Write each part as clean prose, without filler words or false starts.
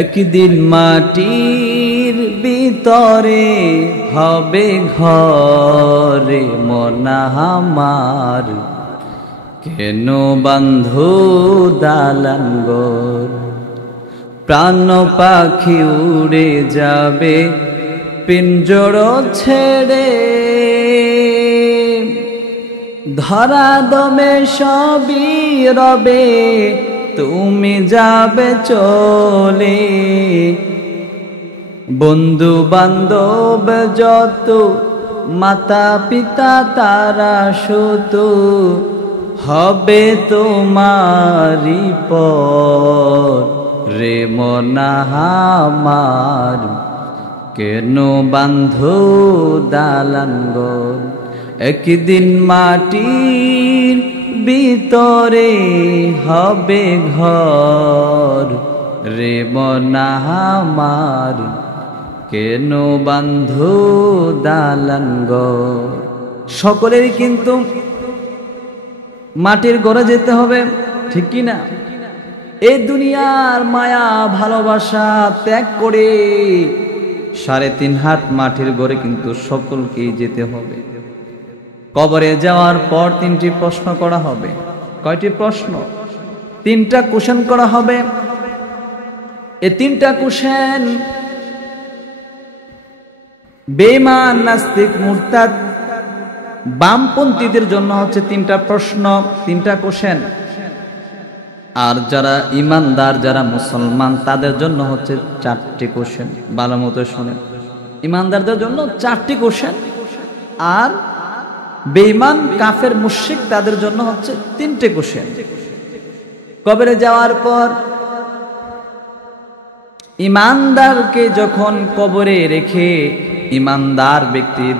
একদিন মাটির ভিতরে হবে ঘরে মনা আমার, কেন বন্ধু দালান ঘর? প্রাণ পাখি উড়ে যাবে পিঞ্জর ছেড়ে, ধরা দমে সবই রবে তুমি যাবে চলে। বন্ধু বান্ধব যত মাতা পিতা তারা শুধু হবে তোমারই পর রে মনা আমার, কেন বান্ধো দালান ঘর? একদিন মাটির ভিতরে হবে ঘর রে মনা আমার, কেন বান্ধো দালান ঘর? সকলেরই কিন্তু মাটির ঘরে যেতে হবে, ঠিক কি না? এই দুনিয়ার মায়া ভালোবাসা ত্যাগ করে 3.5 হাত মাটির ঘরে কিন্তু সকলকেই যেতে হবে। কবরে যাওয়ার পর 3টি প্রশ্ন করা হবে। কয়টি প্রশ্ন? 3টা কোশ্চেন করা হবে। এই 3টা কোশ্চেন বেঈমান, নাস্তিক, মুরতাদ, বামপন্থীদের জন্য হচ্ছে 3টা প্রশ্ন, 3টা কোশ্চেন। আর যারা ইমানদার, যারা মুসলমান, তাদের জন্য হচ্ছে 4টি কোশ্চেন। ভালো মতো শুনেন, ইমানদারদের জন্য 4টি কোশ্চেন, আর বেঈমান, কাফের, মুশরিক তাদের জন্য হচ্ছে 3টে কোশ্চেন। কবরে যাওয়ার পর ইমানদারকে যখন কবরে রেখে ইমানদার ব্যক্তির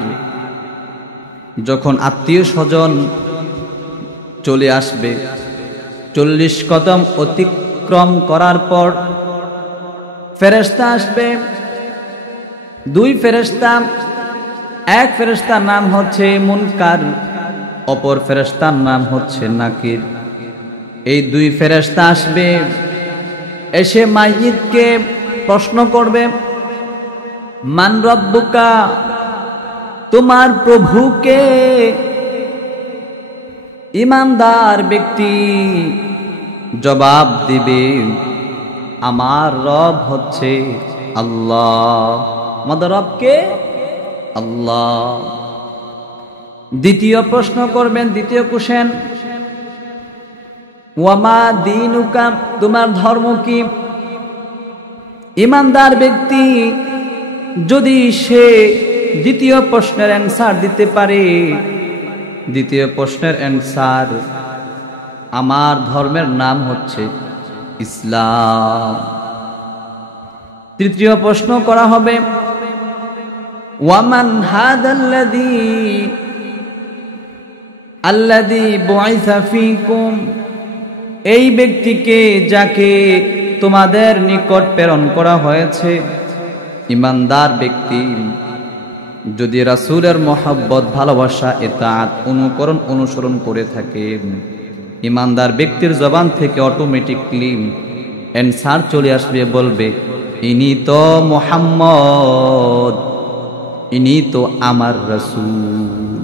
যখন আত্মীয় স্বজন চলে আসবে, 40 কদম অতিক্রম করার পর ফেরেশতা আসবে। 2 ফেরেশতা, এক ফেরেশতার নাম হচ্ছে মুনকার, অপর ফেরেশতার নাম হচ্ছে নাকির। এই 2 ফেরেশতা আসবে, এসে মাইয়িতকে প্রশ্ন করবে, মান রব্বুকা, তোমার প্রভুকে? ইমানদার ব্যক্তি জবাব দিবে, আমার রব হচ্ছে আল্লাহ। আমাদের রবকে? আল্লাহ। দ্বিতীয় প্রশ্ন করবেন, দ্বিতীয় কোশ্চেন, ওয়ামা দীনুকা, তোমার ধর্ম কি? ইমানদার ব্যক্তি যদি সে দ্বিতীয় প্রশ্নের অ্যান্সার দিতে পারে, দ্বিতীয় প্রশ্নের অ্যান্সার, আমার ধর্মের নাম হচ্ছে ইসলাম। তৃতীয় প্রশ্ন করা হবে, ওয়ামান হাদাল্লাযী বুইসা ফীকুম, এই ব্যক্তিকে যাকে তোমাদের নিকট প্রেরণ করা হয়েছে। ইমানদার ব্যক্তি যদি রাসূলের মহব্বত, ভালোবাসা, ইতাআত, অনুকরণ, অনুসরণ করে থাকে, ইমানদার ব্যক্তির জবান থেকে অটোমেটিকলি অ্যান্সার চলে আসবে, বলবে, ইনি তো মুহাম্মদ, ইনি তো আমার রাসূল।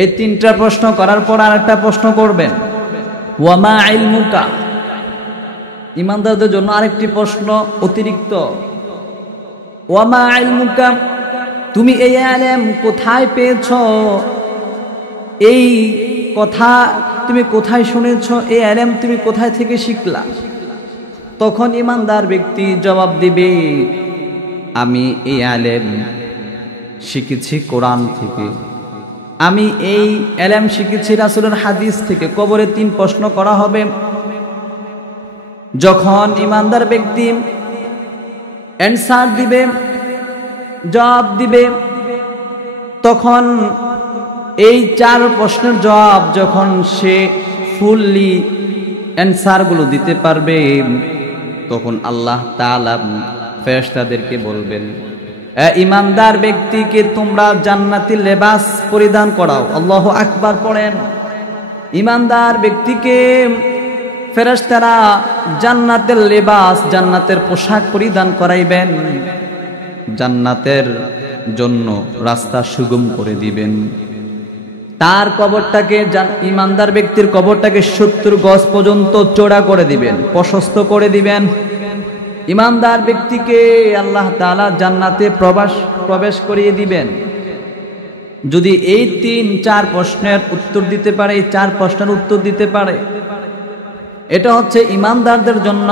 এই 3টা প্রশ্ন করার পর আরেকটা প্রশ্ন করবেন, ওয়ামা ইলমুকা, ইমানদারদের জন্য আরেকটি প্রশ্ন অতিরিক্ত, ওয়ামা ইলমুকা, তুমি এই ইলম কোথায় পেয়েছ? এই কথা তুমি কোথায় শুনেছ? এই ইলম তুমি কোথায় থেকে শিখলা? তখন ইমানদার ব্যক্তি জবাব দিবে, আমি এই ইলম শিখেছি কোরআন থেকে, আমি এই ইলম শিখেছি রাসূলের হাদিস থেকে। কবরে 3 প্রশ্ন করা হবে। যখন ইমানদার ব্যক্তি অ্যান্সার দিবে, জবাব দিবে, তখন এই 4 প্রশ্নের জবাব যখন সে ফুললি অ্যান্সারগুলো দিতে পারবে, তখন আল্লাহ তাআলা ফেরেশতাদেরকে বলবেন, ইমানদার ব্যক্তিকে তোমরা জান্নাতি লেবাস পরিধান করাও। আল্লাহু আকবার পড়েন। ইমানদার ব্যক্তিকে ফেরেশতারা জান্নাতের লেবাস, জান্নাতের পোশাক পরিধান করাইবেন, জান্নাতের জন্য রাস্তা সুগম করে দিবেন। তার কবরটাকে, ইমানদার ব্যক্তির কবরটাকে 70 গজ পর্যন্ত চওড়া করে দিবেন, প্রশস্ত করে দিবেন। ইমানদার ব্যক্তিকে আল্লাহ তাআলা জান্নাতে প্রবেশ করিয়ে দিবেন যদি এই 3-4 প্রশ্নের উত্তর দিতে পারে, এই 4 প্রশ্নের উত্তর দিতে পারে। এটা হচ্ছে ইমানদারদের জন্য।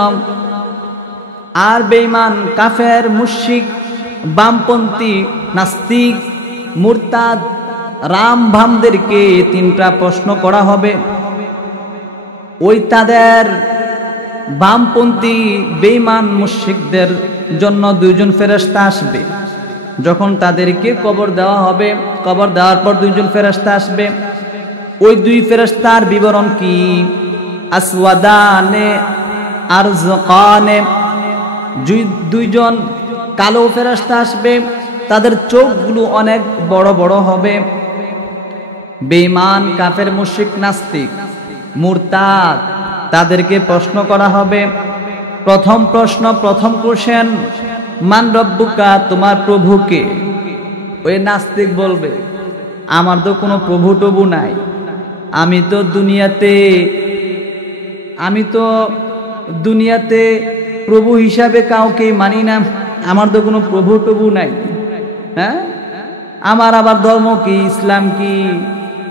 আর বেঈমান, কাফের, মুশরিক, বামপন্থী, নাস্তিক, মুরতাদ, রামভামদেরকে 3টা প্রশ্ন করা হবে। ওই তাদের বামপন্থী বেঈমান মুশরিকদের জন্য 2 জন ফেরেশতা আসবে। যখন তাদেরকে কবর দেওয়া হবে, কবর দেওয়ার পর 2 জন ফেরেশতা আসবে। ওই 2 ফেরেশতার বিবরণ কি? আসওয়াদানে আরজকানে, 2 জন কালো ফেরেশতা আসবে। তাদের চোখগুলো অনেক বড় বড় হবে। বেঈমান, কাফের, মুশরিক, নাস্তিক, মুরতাদ তাদেরকে প্রশ্ন করা হবে। প্রথম প্রশ্ন, প্রথম কোশ্চেন, মান রব্বুকা, তোমার প্রভুকে? ওই নাস্তিক বলবে, আমার তো কোনো প্রভু টভু নাই, আমি তো দুনিয়াতে প্রভু হিসাবে কাউকে মানি না, আমার তো কোনো প্রভু টভু নাই। হ্যাঁ, আমার আবার ধর্ম কি, ইসলাম কি?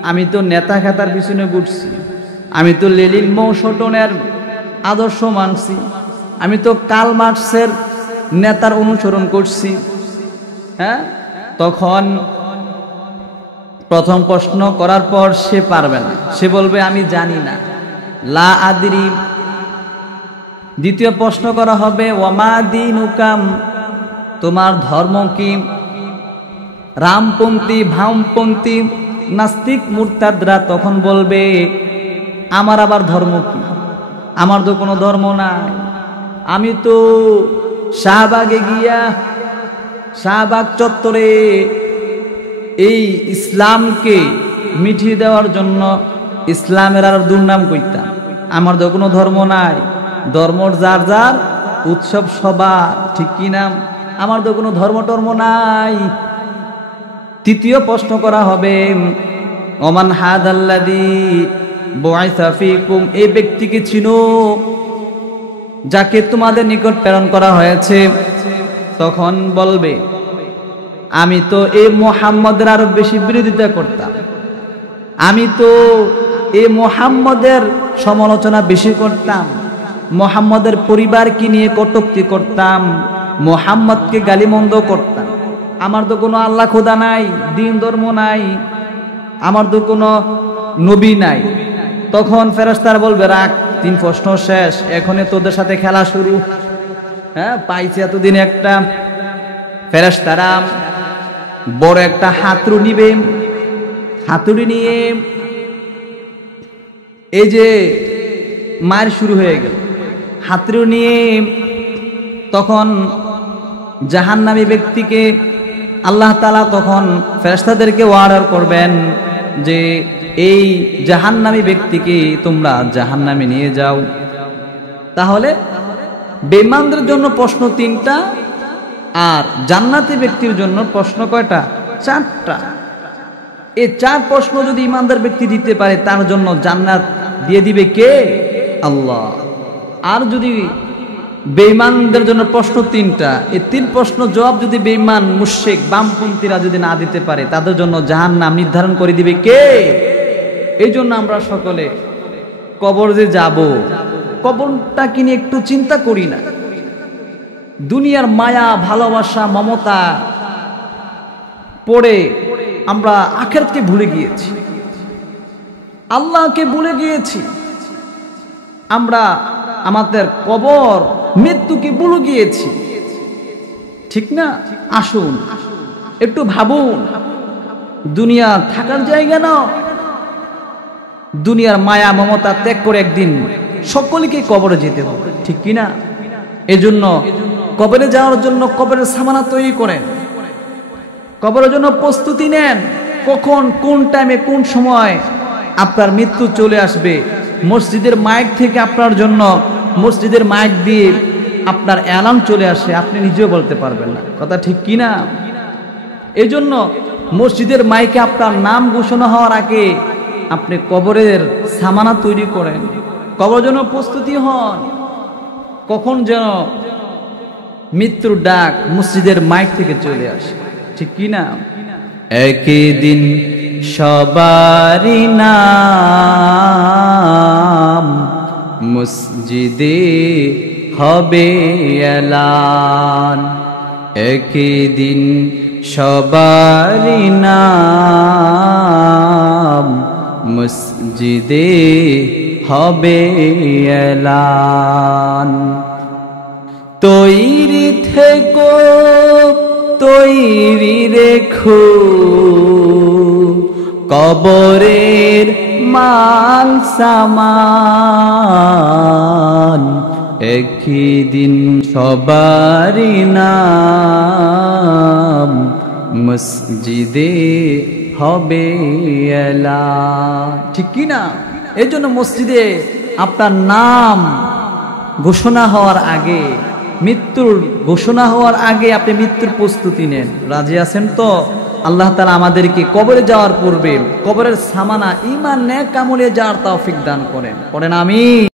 আমি তো নেতা খেতার পিছনে ঘুরছি, আমি তো লেনিন মৌসটনের আদর্শ মানছি, আমি তো কার্ল মার্কসের নেতার অনুসরণ করছি। হ্যাঁ, তখন প্রথম প্রশ্ন করার পর সে পারবে না, সে বলবে আমি জানি না, লা আদরি। দ্বিতীয় প্রশ্ন করা হবে, ওয়ামা দীনুকাম, তোমার ধর্ম কি? রামপন্থী, ভামপন্থী, নাস্তিক, মুরতাদরা তখন বলবে, আমার আবার ধর্ম কি? আমার তো কোনো ধর্ম নাই, আমি তো শাহবাগে গিয়া, শাহবাগ চত্বরে এই ইসলামকে মিঠিয়ে দেওয়ার জন্য ইসলামের আর দুর্নাম করতাম, আমার তো কোনো ধর্ম নাই। ধর্মর যার যার, উৎসব সবার, ঠিক কি না? আমার তো কোনো ধর্ম টর্ম নাই। তৃতীয় প্রশ্ন করা হবে, ওমান হাদাল্লাযী বুইসা ফীকুম, এই ব্যক্তিকে চিনো যাকে তোমাদের নিকট প্রেরণ করা হয়েছে? তখন বলবে, আমি তো এই মুহাম্মদের আরো বেশি বিরোধিতা করতাম, আমি তো এই মুহাম্মদের সমালোচনা বেশি করতাম, মুহাম্মদের পরিবারকে নিয়ে কটূক্তি করতাম, মুহাম্মদকে গালিমন্দ করতাম, আমার তো কোনো আল্লাহ খোদা নাই, দিন ধর্ম নাই, আমার তো কোনো নবী নাই। তখন ফেরেশতারা বলবে, রাখ, 3 প্রশ্ন শেষ, এখনই তোদের সাথে খেলা শুরু। হ্যাঁ, পাইছে এতদিন একটা। ফেরেশতারা বড় একটা হাতুড়ি নিবে, হাতুড়ি নিয়ে এই যে মার শুরু হয়ে গেল, হাতুড়ি নিয়ে তখন জাহান্নামী ব্যক্তিকে আল্লাহ তাআলা তখন ফেরেশতাদেরকে অর্ডার করবেন যে এই জাহান্নামী ব্যক্তিকে তোমরা জাহান্নামে নিয়ে যাও। তাহলে বেঈমানদের জন্য প্রশ্ন 3টা, আর জান্নাতি ব্যক্তির জন্য প্রশ্ন কয়টা? 4টা। এই 4 প্রশ্ন যদি ইমানদার ব্যক্তি দিতে পারে, তার জন্য জান্নাত দিয়ে দিবে কে? আল্লাহ। আর যদি বেঈমানদের জন্য প্রশ্ন 3টা, এই 3 প্রশ্ন জবাব যদি বেঈমান, মুশরিক, বামপন্থীরা যদি না দিতে পারে, তাদের জন্য জাহান্নাম নির্ধারণ করে দিবে কে? এই জন্য আমরা সকলে কবর যে যাব, কবরটা কিনে একটু চিন্তা করি না। দুনিয়ার মায়া, ভালোবাসা, মমতা পড়ে আমরা আখিরাতকে ভুলে গিয়েছি, আল্লাহকে ভুলে গিয়েছি, আমরা আমাদের কবর, মৃত্যুকে ভুলে গিয়েছি, ঠিক না? আসুন একটু ভাবুন, দুনিয়া থাকার জায়গা না। দুনিয়ার মায়া মমতা ত্যাগ করে একদিন সকলকে কবরে যেতে হবে, ঠিক কি না? এজন্য কবরে যাওয়ার জন্য কবরের সামানা তৈরি করেন, কবরের জন্য প্রস্তুতি নেন। কখন, কোন টাইমে, কোন সময় আপনার মৃত্যু চলে আসবে মসজিদের মাইক থেকে আপনার জন্য, মসজিদের মাইক দিয়ে আপনার অ্যালার্ম চলে আসে, আপনি নিজেও বলতে পারবেন না। কথা ঠিক কি না? এই জন্য মসজিদের মাইকে আপনার নাম ঘোষণা হওয়ার আগে আপনি কবরের সামানা তৈরি করেন, কবর যেন প্রস্তুতি হন, কখন যেন মৃত্যুর ডাক মসজিদের মাইক থেকে চলে আসে। ঠিক কি না? একই দিন সবারই নাম মসজিদে হবে এলান, একই দিন সবারই নাম মসজিদে হবে এলান। তৈরি থেকো তৈরি রেখো কবরের মাল সামান, একই দিন সবারই নাম মসজিদে হবে এলান। ঠিক কি না? এই জন্য মসজিদে আপনার নাম ঘোষণা হওয়ার আগে, মৃত্যুর ঘোষণা হওয়ার আগে আপনি মৃত্যুর প্রস্তুতি নেন। রাজি আছেন তো? আল্লাহ তাআলা আমাদেরকে কবরে যাওয়ার পূর্বে কবরের সামানা ঈমান নেক আমলে যাওয়ার তৌফিক দান করেন। পড়েন আমিন।